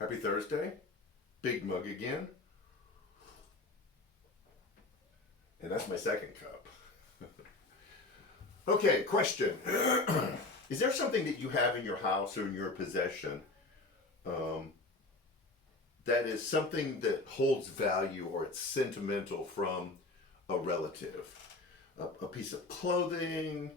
Happy Thursday. Big mug again. And that's my second cup. Okay, question. Is there something that you have in your house or in your possession um, that is something that holds value or it's sentimental from a relative? A piece of clothing,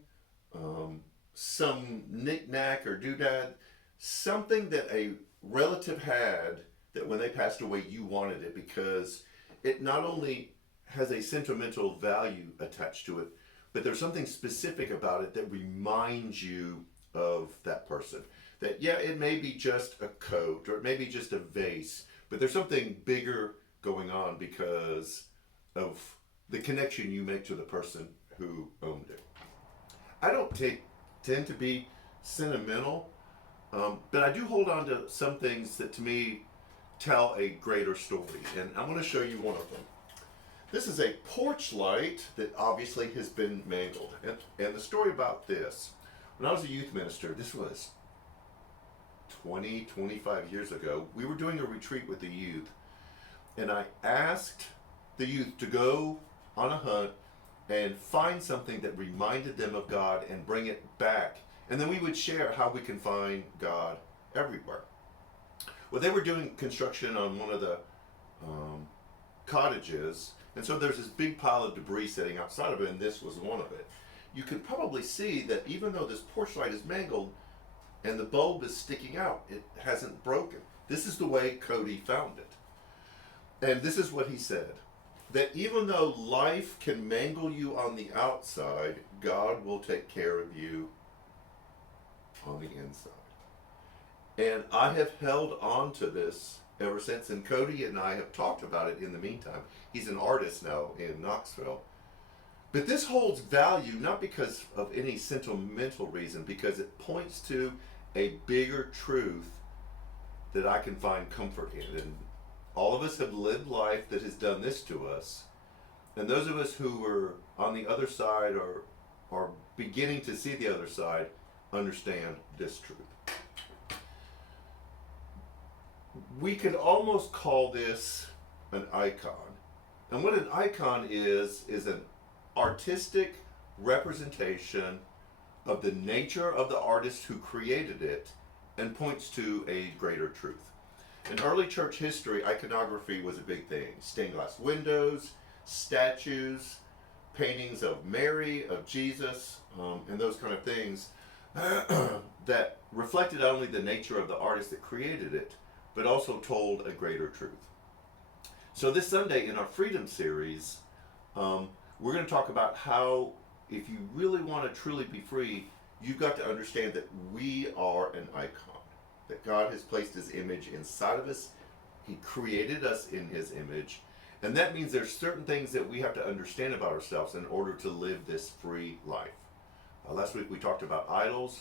um, some knickknack or doodad, something that a relative had that when they passed away you wanted it because it not only has a sentimental value attached to it, but there's something specific about it that reminds you of that person. That, yeah, it may be just a coat or it may be just a vase, but there's something bigger going on because of the connection you make to the person who owned it. I don't tend to be sentimental, but I do hold on to some things that to me tell a greater story, and I'm going to show you one of them. This is a porch light that obviously has been mangled. And the story about this, when I was a youth minister, this was 20, 25 years ago, we were doing a retreat with the youth, and I asked the youth to go on a hunt and find something that reminded them of God and bring it back. And then we would share how we can find God everywhere. Well, they were doing construction on one of the cottages, and so there's this big pile of debris sitting outside of it, and this was one of it. You can probably see that even though this porch light is mangled and the bulb is sticking out, it hasn't broken. This is the way Cody found it. And this is what he said, that even though life can mangle you on the outside, God will take care of you on the inside. And I have held on to this ever since, and Cody and I have talked about it in the meantime. He's an artist now in Knoxville. But this holds value not because of any sentimental reason, because it points to a bigger truth that I can find comfort in. And all of us have lived life that has done this to us. And those of us who were on the other side or are beginning to see the other side understand this truth. We could almost call this an icon. And what an icon is an artistic representation of the nature of the artist who created it and points to a greater truth. In early church history, iconography was a big thing. Stained glass windows, statues, paintings of Mary, of Jesus, and those kind of things that reflected not only the nature of the artist that created it, but also told a greater truth. So this Sunday in our Freedom series, we're going to talk about how if you really want to truly be free, you've got to understand that we are an icon, that God has placed his image inside of us. He created us in his image. And that means there's certain things that we have to understand about ourselves in order to live this free life. Last week we talked about idols.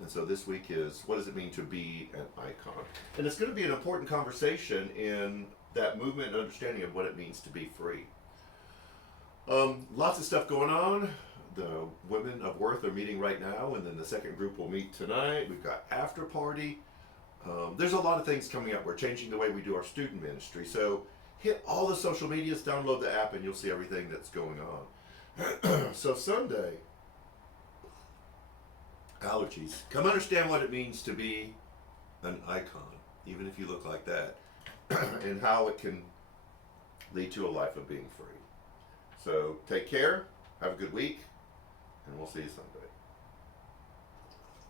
And so this week is, what does it mean to be an icon? And it's going to be an important conversation in that movement and understanding of what it means to be free. Lots of stuff going on. The women of Worth are meeting right now, and then the second group will meet tonight. We've got after party. There's a lot of things coming up. We're changing the way we do our student ministry. So hit all the social medias, download the app, and you'll see everything that's going on. So Sunday, allergies. Come understand what it means to be an icon, even if you look like that, and how it can lead to a life of being free. So take care, have a good week, and we'll see you Sunday.